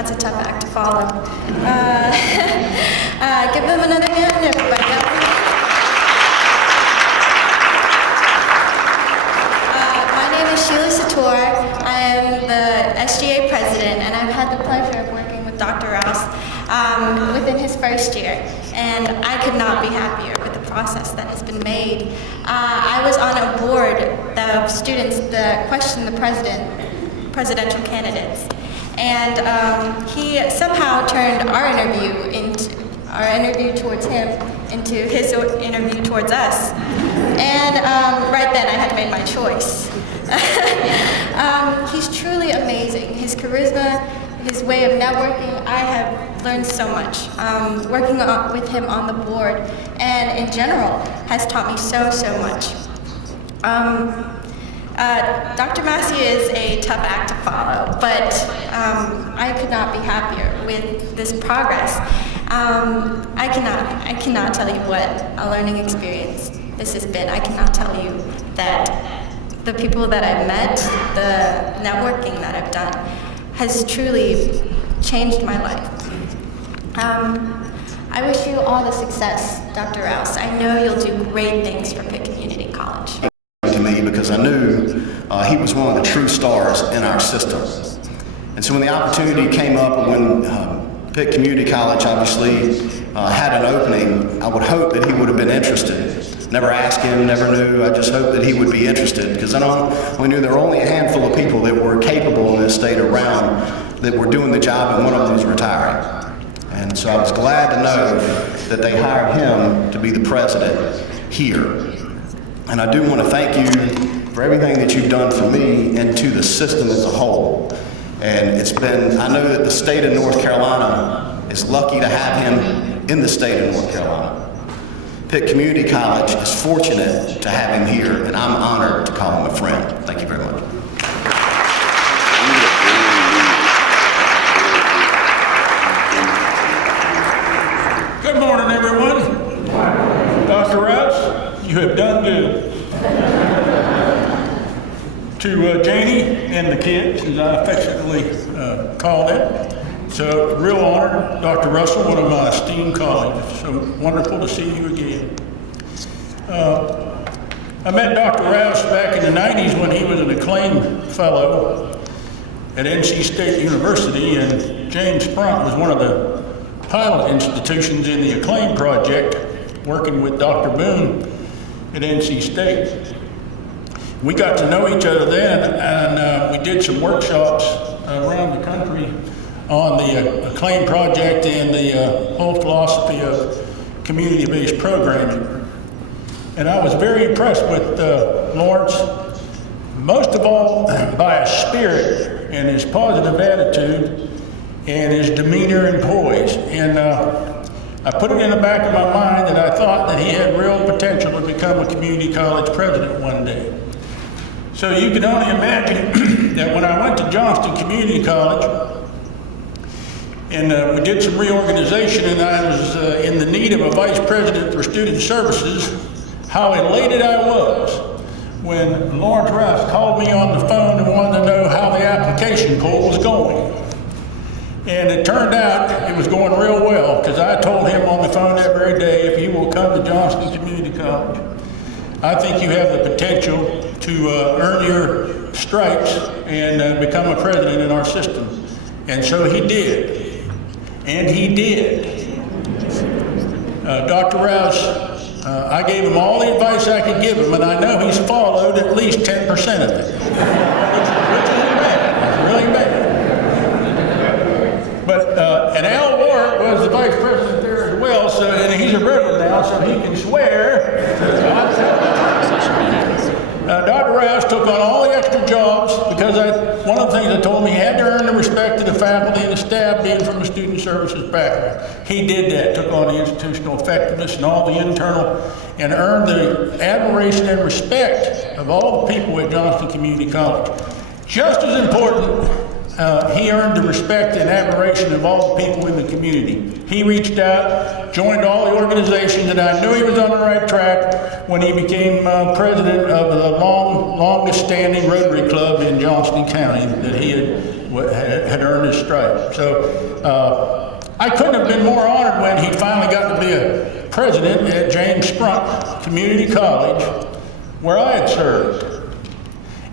That's a tough act to follow. Give them another hand, everybody. My name is Sheila Sator. I am the SGA president, and I've had the pleasure of working with Dr. Rouse within his first year, and I could not be happier with the process that has been made. I was on a board of students that questioned the presidential candidates, and he somehow turned our interview towards him into his interview towards us, and right then I had made my choice. He's truly amazing. His charisma, his way of networking, I have learned so much. Working with him on the board and in general has taught me so much. Dr. Massey is a tough act to follow, but I could not be happier with this progress. I cannot tell you what a learning experience this has been. I cannot tell you that the people that I've met, the networking that I've done, has truly changed my life. I wish you all the success, Dr. Rouse. I know you'll do great things for Pitt Community College. To me, because I knew he was one of the true stars in our system. And so when the opportunity came up, when Pitt Community College obviously had an opening, I would hope that he would have been interested. Never asked him, never knew. I just hoped that he would be interested, because we knew there were only a handful of people that were capable in this state around that were doing the job, and one of them was retiring. And so I was glad to know that they hired him to be the president here. And I do want to thank you for everything that you've done for me and to the system as a whole. And I know that the state of North Carolina is lucky to have him in the state of North Carolina. Pitt Community College is fortunate to have him here, and I'm honored to call him a friend. Thank you very much. Good morning, everyone. Dr. Rouse, you have done good. To Janie and the kids, as I affectionately call them, it's a real honor. Dr. Russell, one of my esteemed colleagues. So wonderful to see you again. I met Dr. Rouse back in the 90s when he was an acclaimed fellow at NC State University, and James Sprunk was one of the pilot institutions in the Acclaim Project, working with Dr. Boone at NC State. We got to know each other then, and we did some workshops around the country on the Acclaim Project and the whole philosophy of community-based programming. And I was very impressed with Lawrence, most of all by his spirit and his positive attitude and his demeanor and poise. And I put it in the back of my mind that I thought that he had real potential to become a community college president one day. So you can only imagine that when I went to Johnston Community College and we did some reorganization, and I was in the need of a vice president for student services, how elated I was when Lawrence Rouse called me on the phone and wanted to know how the application poll was going. And it turned out it was going real well, because I told him on the phone that very day, if you will come to Johnston Community College, I think you have the potential to earn your stripes and become a president in our system. And so he did. And he did. Dr. Rouse, I gave him all the advice I could give him, and I know he's followed at least 10% of it. Which is bad. It's really bad. But, and Al Warwick was the vice president there as well, so, and he's a reverend now, so he can swear. Dr. Rouse took on all the extra jobs because one of the things I told him, he had to earn the respect of the faculty and the staff being from a student services background. He did that, took on the institutional effectiveness and all the internal, and earned the admiration and respect of all the people at Johnston Community College. Just as important, he earned the respect and admiration of all the people in the community. He reached out, joined all the organizations, and I knew he was on the right track when he became president of the longest standing Rotary Club in Johnston County that he had had earned his stripe. So I couldn't have been more honored when he finally got to be a president at James Sprunk Community College, where I had served.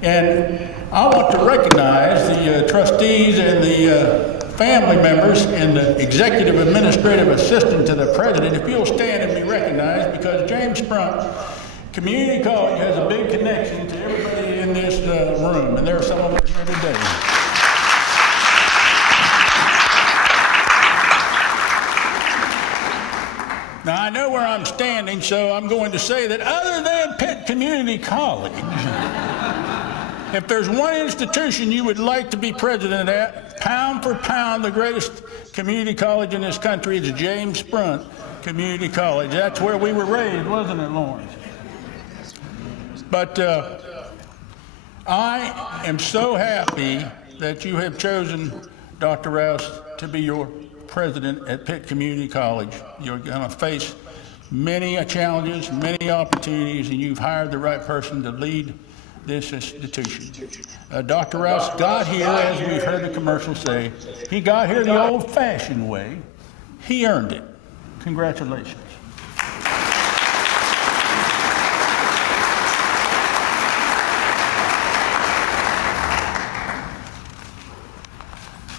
And I want to recognize the trustees and the family members and the executive administrative assistant to the president, if you'll stand and be recognized, because James Sprunk Community College has a big connection to everybody in this room, and there are some of us here today. Now, I know where I'm standing, so I'm going to say that other than Pitt Community College, if there's one institution you would like to be president at, pound for pound, the greatest community college in this country is James Sprunk Community College. That's where we were raised, wasn't it, Lawrence? But I am so happy that you have chosen Dr. Rouse to be your president at Pitt Community College. You're going to face many challenges, many opportunities, and you've hired the right person to lead this institution. Dr. Rouse got here, as we've heard the commercial say, he got here the old-fashioned way. He earned it. Congratulations.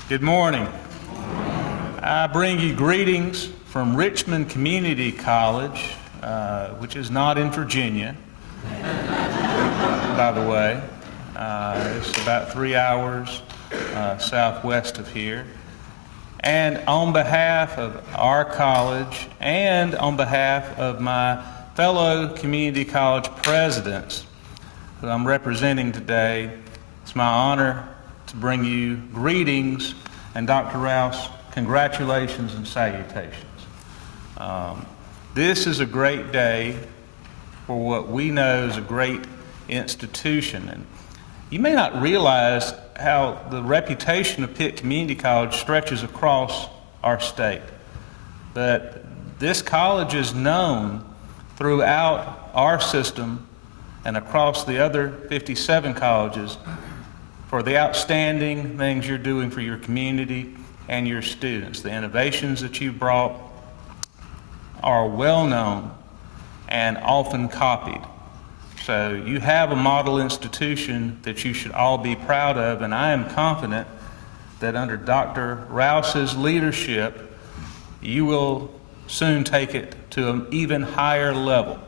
Good morning. I bring you greetings from Richmond Community College, which is not in Virginia, by the way. It's about 3 hours southwest of here. And on behalf of our college and on behalf of my fellow community college presidents who I'm representing today, it's my honor to bring you greetings, and Dr. Rouse, congratulations and salutations. This is a great day for what we know is a great institution. And you may not realize how the reputation of Pitt Community College stretches across our state. But this college is known throughout our system and across the other 57 colleges for the outstanding things you're doing for your community and your students. The innovations that you brought are well known and often copied. So you have a model institution that you should all be proud of, and I am confident that under Dr. Rouse's leadership, you will soon take it to an even higher level.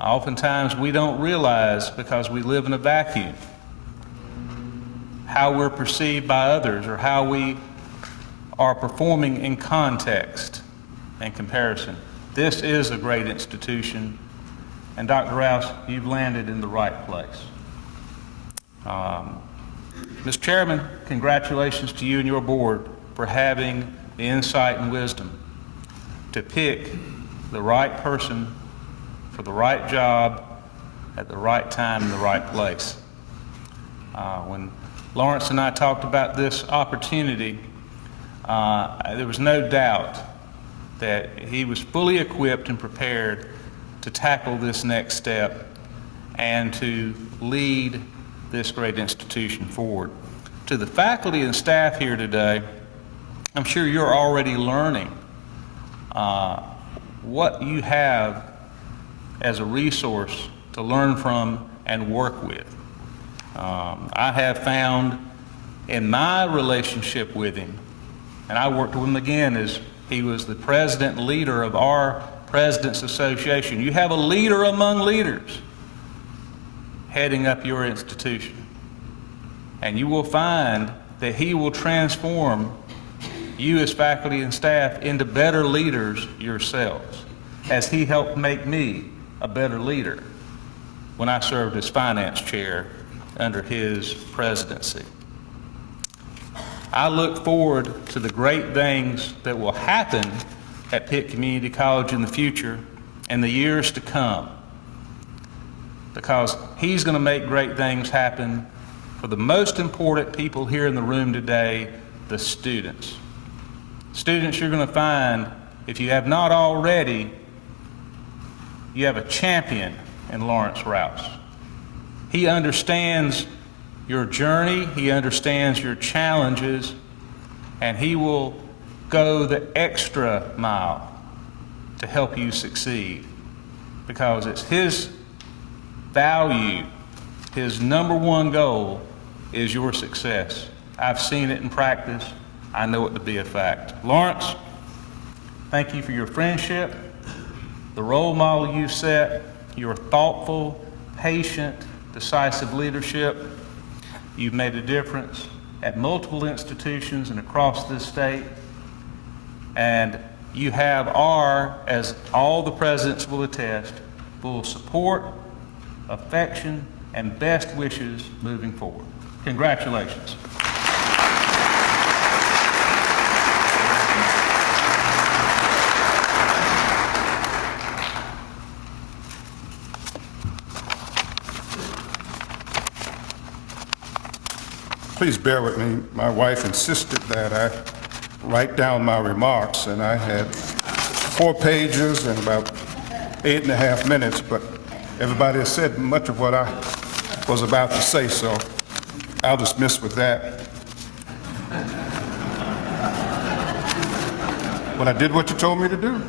Oftentimes we don't realize, because we live in a vacuum, how we're perceived by others or how we are performing in context and comparison. This is a great institution, and Dr. Rouse, you've landed in the right place. Mr. Chairman, congratulations to you and your board for having the insight and wisdom to pick the right person for the right job at the right time in the right place. When Lawrence and I talked about this opportunity, there was no doubt that he was fully equipped and prepared to tackle this next step and to lead this great institution forward. To the faculty and staff here today, I'm sure you're already learning what you have as a resource to learn from and work with. I have found in my relationship with him, and I worked with him again as he was the president and leader of our President's Association. You have a leader among leaders heading up your institution. And you will find that he will transform you as faculty and staff into better leaders yourselves, as he helped make me a better leader when I served as finance chair under his presidency. I look forward to the great things that will happen at Pitt Community College in the future and the years to come, because he's going to make great things happen for the most important people here in the room today, the students. Students, you're going to find, if you have not already, you have a champion in Lawrence Rouse. He understands your journey, he understands your challenges, and he will go the extra mile to help you succeed, because it's his value, his number one goal is your success. I've seen it in practice. I know it to be a fact. Lawrence, thank you for your friendship, the role model you set, your thoughtful, patient, decisive leadership. You've made a difference at multiple institutions and across this state. And you have our, as all the presidents will attest, full support, affection, and best wishes moving forward. Congratulations. Please bear with me. My wife insisted that I write down my remarks, and I had 4 pages and about 8.5 minutes, but everybody has said much of what I was about to say, so I'll dismiss with that. But I did what you told me to do.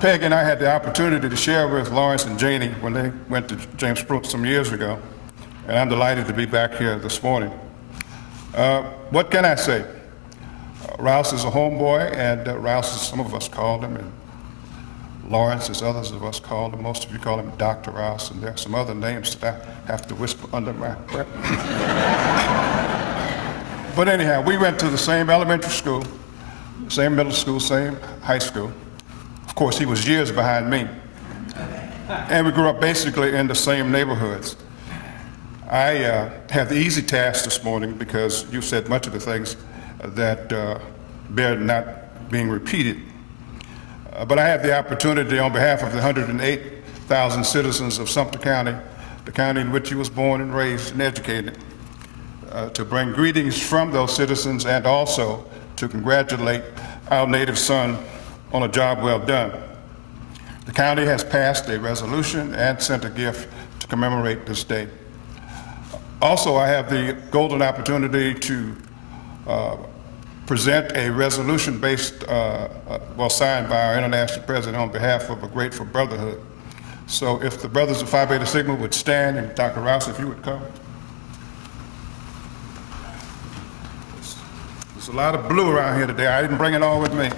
Peg and I had the opportunity to share with Lawrence and Janie when they went to James Brooks some years ago, and I'm delighted to be back here this morning. What can I say? Rouse is a homeboy, and Rouse, as some of us called him, and Lawrence, as others of us called him. Most of you call him Dr. Rouse, and there are some other names that I have to whisper under my breath. But anyhow, we went to the same elementary school, same middle school, same high school. Of course, he was years behind me. And we grew up basically in the same neighborhoods. I had the easy task this morning because you said much of the things that bear not being repeated. But I had the opportunity on behalf of the 108,000 citizens of Sumter County, the county in which he was born and raised and educated, to bring greetings from those citizens and also to congratulate our native son on a job well done. The county has passed a resolution and sent a gift to commemorate this day. Also, I have the golden opportunity to present a resolution based, signed by our international president on behalf of a grateful brotherhood. So if the brothers of Phi Beta Sigma would stand, and Dr. Rouse, if you would come. There's a lot of blue around here today. I didn't bring it all with me.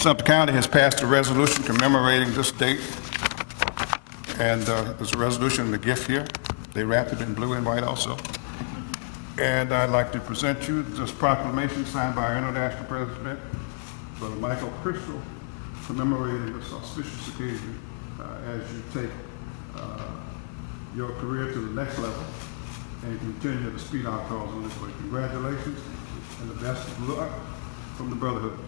Sumter County has passed a resolution commemorating this date, and there's a resolution and a gift here. They wrapped it in blue and white also. And I'd like to present you this proclamation signed by our international president, Brother Michael Crystal, commemorating this auspicious occasion as you take your career to the next level and continue to speed our cause on this way. Congratulations and the best of luck from the Brotherhood.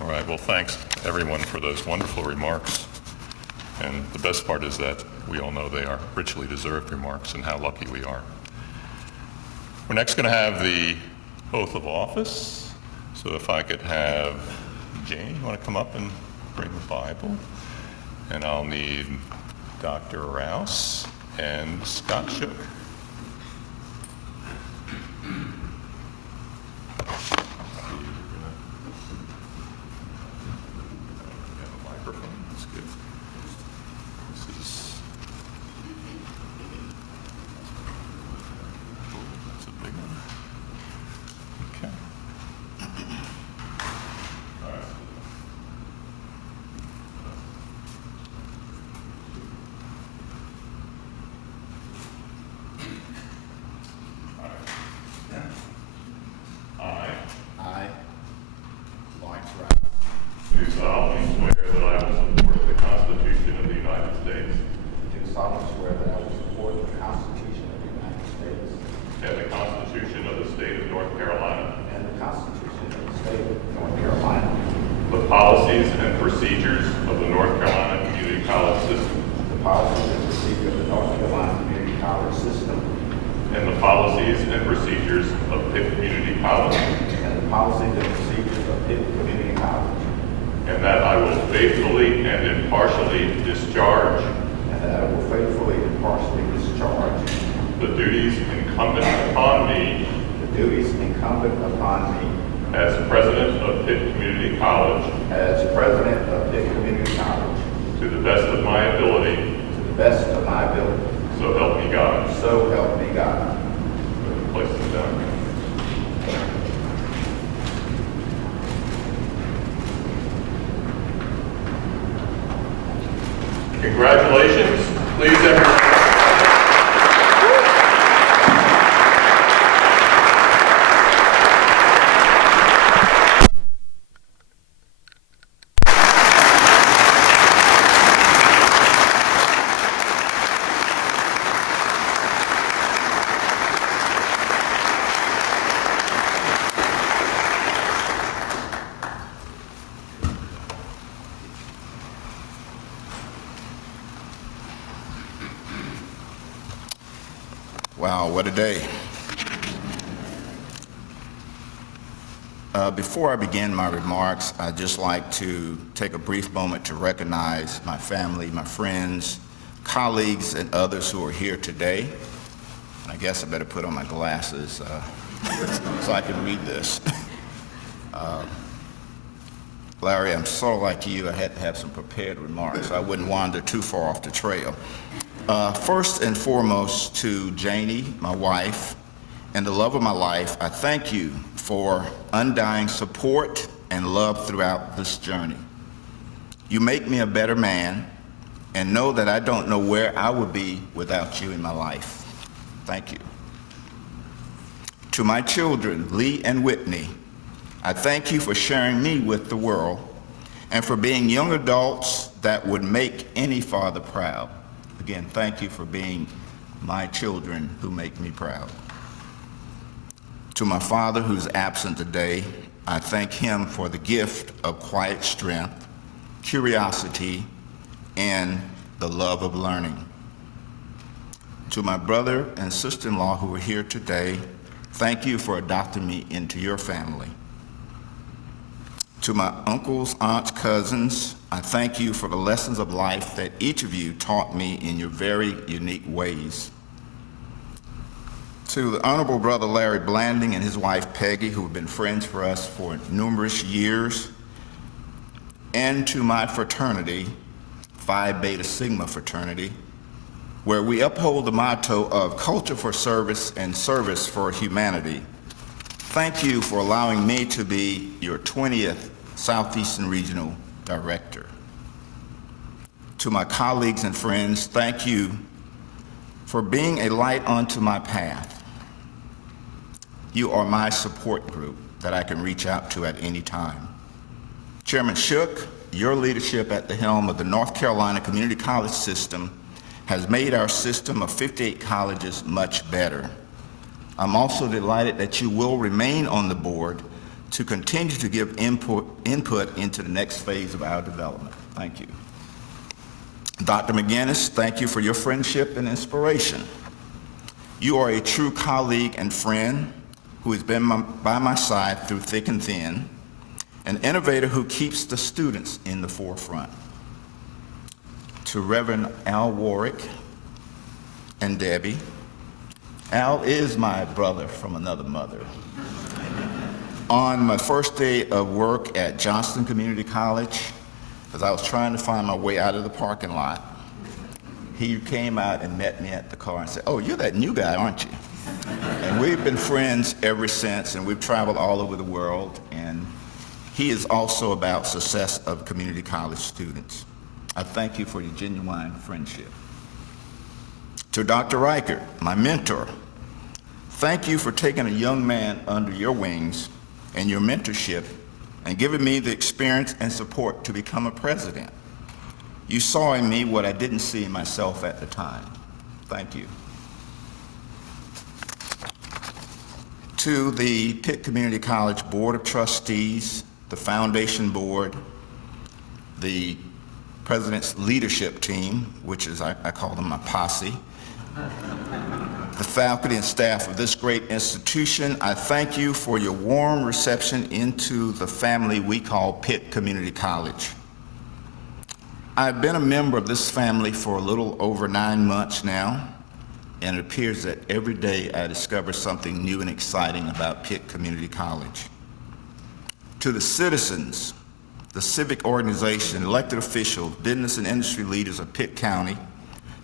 All right, well, thanks everyone for those wonderful remarks. And the best part is that we all know they are richly deserved remarks and how lucky we are. We're next going to have the oath of office. So if I could have Jane, you want to come up and bring the Bible? And I'll need Dr. Rouse and Scott Shook. policies and procedures of the North Carolina Community College System, the policies and procedures of the North Carolina Community College System, and the policies and procedures of Pitt Community College, and the policies and procedures of Pitt Community College, and that I will faithfully and impartially discharge and that I will faithfully and impartially discharge the duties incumbent upon me the duties incumbent upon me as President of Pitt Community College as President of Pitt Community College to the best of my ability, to the best of my ability. so help me God. So help me God. Place them down. Congratulations. Please, everyone. Wow, what a day. Before I begin my remarks, I'd just like to take a brief moment to recognize my family, my friends, colleagues, and others who are here today. And I guess I better put on my glasses so I can read this. Larry, I'm sort of like you. I had to have some prepared remarks. I wouldn't wander too far off the trail. First and foremost, to Janie, my wife, and the love of my life, I thank you for undying support and love throughout this journey. You make me a better man, and know that I don't know where I would be without you in my life. Thank you. To my children, Lee and Whitney, I thank you for sharing me with the world and for being young adults that would make any father proud. Again, thank you for being my children who make me proud. To my father who's absent today, I thank him for the gift of quiet strength, curiosity, and the love of learning. To my brother and sister-in-law who are here today, thank you for adopting me into your family. To my uncles, aunts, cousins, I thank you for the lessons of life that each of you taught me in your very unique ways. To the Honorable Brother Larry Blanding and his wife Peggy, who have been friends for us for numerous years, and to my fraternity, Phi Beta Sigma fraternity, where we uphold the motto of culture for service and service for humanity. Thank you for allowing me to be your 20th Southeastern Regional Director. To my colleagues and friends, thank you for being a light onto my path. You are my support group that I can reach out to at any time. Chairman Shook, your leadership at the helm of the North Carolina Community College System has made our system of 58 colleges much better. I'm also delighted that you will remain on the board to continue to give input into the next phase of our development. Thank you. Dr. McGinnis, thank you for your friendship and inspiration. You are a true colleague and friend who has been by my side through thick and thin, an innovator who keeps the students in the forefront. To Reverend Al Warwick and Debbie, Al is my brother from another mother. On my first day of work at Johnston Community College, as I was trying to find my way out of the parking lot, he came out and met me at the car and said, "Oh, you're that new guy, aren't you?" And we've been friends ever since, and we've traveled all over the world, and he is also about success of community college students. I thank you for your genuine friendship. To Dr. Reichert, my mentor, thank you for taking a young man under your wings and your mentorship and giving me the experience and support to become a president. You saw in me what I didn't see in myself at the time. Thank you. To the Pitt Community College Board of Trustees, the Foundation Board, the President's leadership team, which is, I call them my posse, the faculty and staff of this great institution, I thank you for your warm reception into the family we call Pitt Community College. I've been a member of this family for a little over 9 months now, and it appears that every day I discover something new and exciting about Pitt Community College. To the citizens, the civic organization, elected officials, business and industry leaders of Pitt County,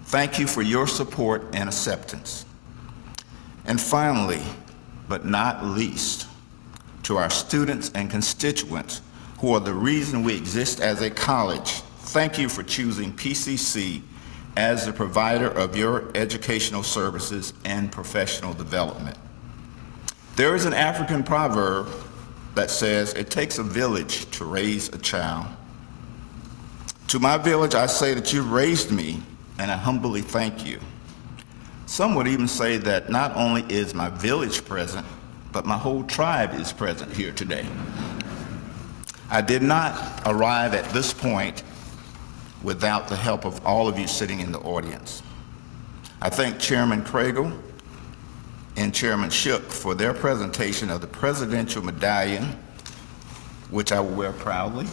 thank you for your support and acceptance. And finally, but not least, to our students and constituents who are the reason we exist as a college, thank you for choosing PCC as the provider of your educational services and professional development. There is an African proverb that says, it takes a village to raise a child. To my village, I say that you raised me, and I humbly thank you. Some would even say that not only is my village present, but my whole tribe is present here today. I did not arrive at this point without the help of all of you sitting in the audience. I thank Chairman Craigle and Chairman Shook for their presentation of the Presidential Medallion, which I will wear proudly,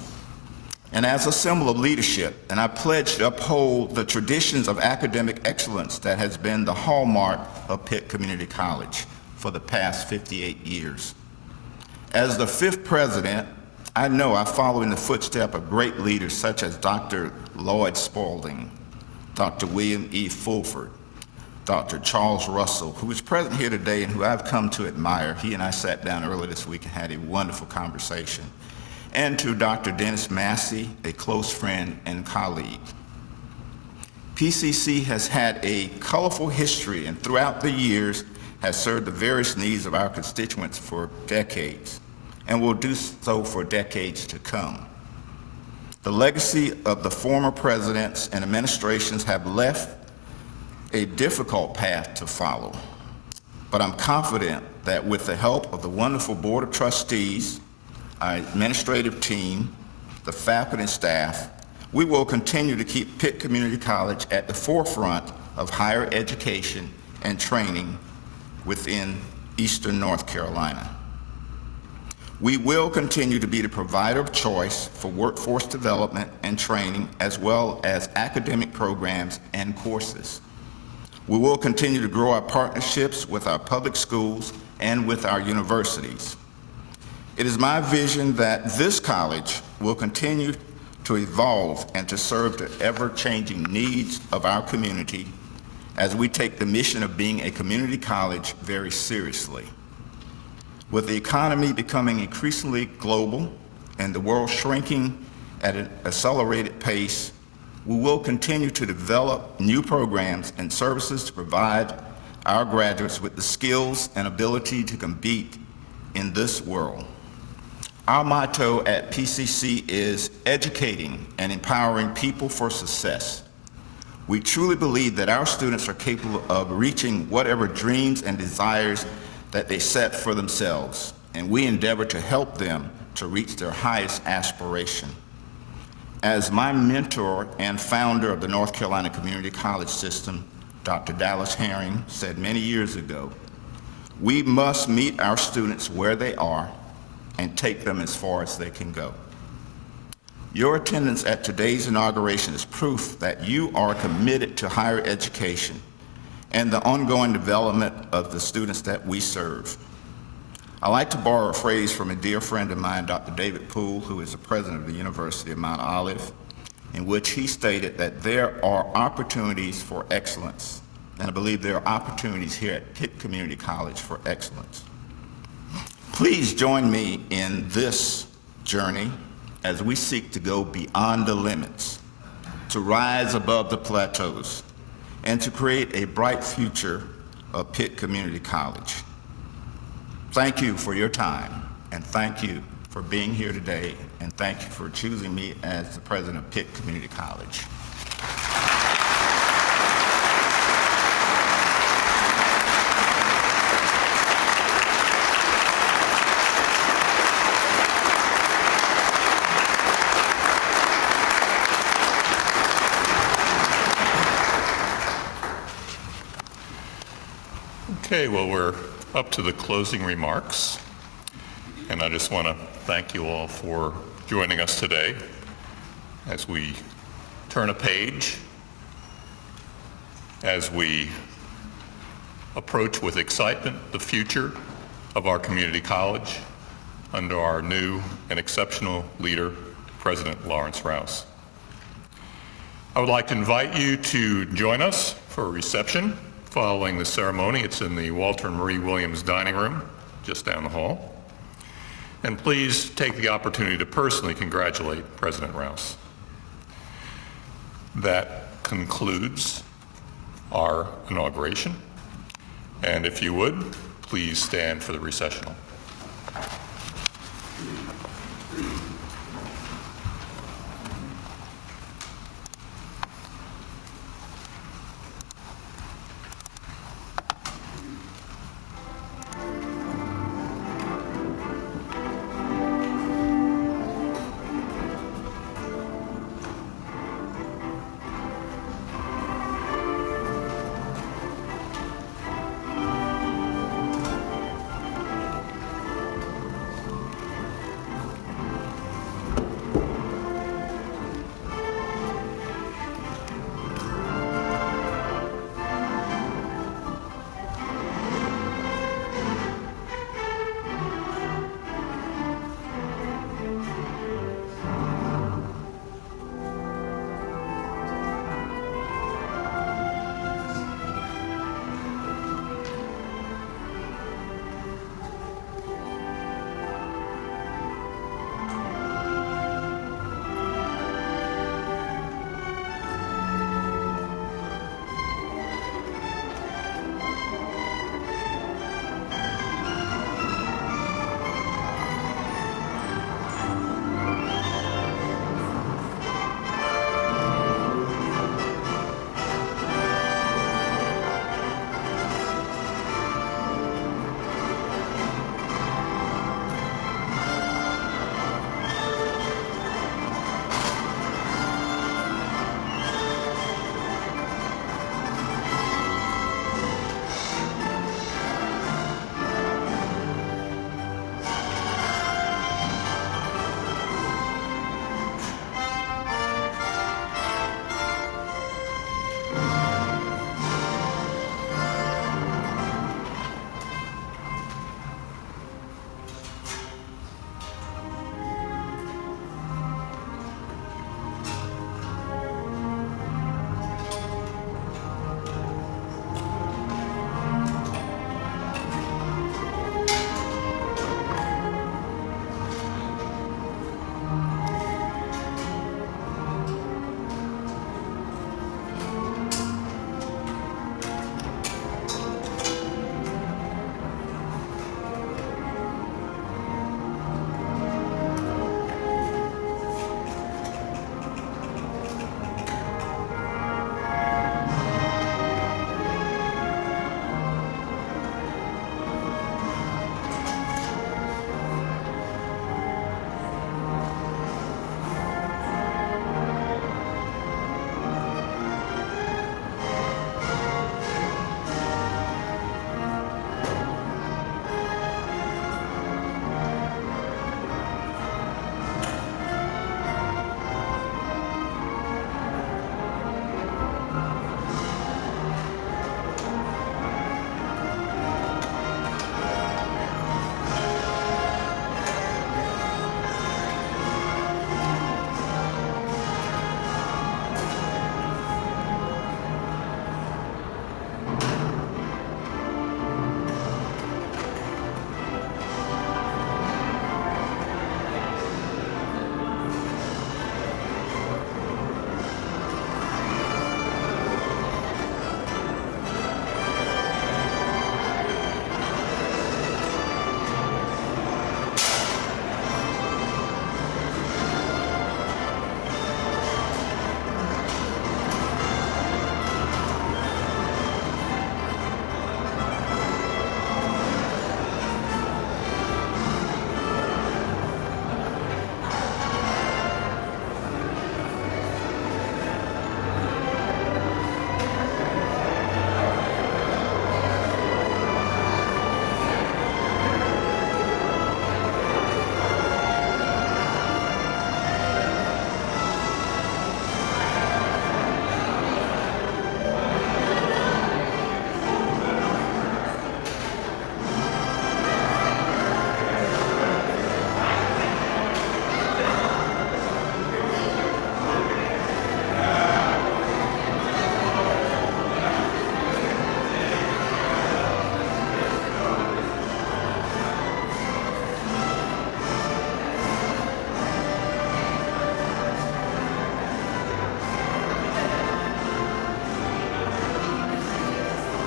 and as a symbol of leadership, and I pledge to uphold the traditions of academic excellence that has been the hallmark of Pitt Community College for the past 58 years. As the 5th president, I know I follow in the footsteps of great leaders such as Dr. Lloyd Spaulding, Dr. William E. Fulford, Dr. Charles Russell, who is present here today and who I've come to admire. He and I sat down earlier this week and had a wonderful conversation. And to Dr. Dennis Massey, a close friend and colleague. PCC has had a colorful history and throughout the years has served the various needs of our constituents for decades and will do so for decades to come. The legacy of the former presidents and administrations have left a difficult path to follow, but I'm confident that with the help of the wonderful Board of Trustees, our administrative team, the faculty and staff, we will continue to keep Pitt Community College at the forefront of higher education and training within Eastern North Carolina. We will continue to be the provider of choice for workforce development and training, as well as academic programs and courses. We will continue to grow our partnerships with our public schools and with our universities. It is my vision that this college will continue to evolve and to serve the ever-changing needs of our community as we take the mission of being a community college very seriously. With the economy becoming increasingly global and the world shrinking at an accelerated pace, we will continue to develop new programs and services to provide our graduates with the skills and ability to compete in this world. Our motto at PCC is educating and empowering people for success. We truly believe that our students are capable of reaching whatever dreams and desires that they set for themselves, and we endeavor to help them to reach their highest aspiration. As my mentor and founder of the North Carolina Community College System, Dr. Dallas Herring, said many years ago, we must meet our students where they are and take them as far as they can go. Your attendance at today's inauguration is proof that you are committed to higher education and the ongoing development of the students that we serve. I like to borrow a phrase from a dear friend of mine, Dr. David Poole, who is the president of the University of Mount Olive, in which he stated that there are opportunities for excellence, and I believe there are opportunities here at Pitt Community College for excellence. Please join me in this journey as we seek to go beyond the limits, to rise above the plateaus, and to create a bright future of Pitt Community College. Thank you for your time, and thank you for being here today, and thank you for choosing me as the president of Pitt Community College. Okay, well, we're up to the closing remarks, and I just want to thank you all for joining us today as we turn a page, as we approach with excitement the future of our community college under our new and exceptional leader, President Lawrence Rouse. I would like to invite you to join us for a reception following the ceremony. It's in the Walter and Marie Williams dining room just down the hall. And please take the opportunity to personally congratulate President Rouse. That concludes our inauguration. And if you would, please stand for the recessional.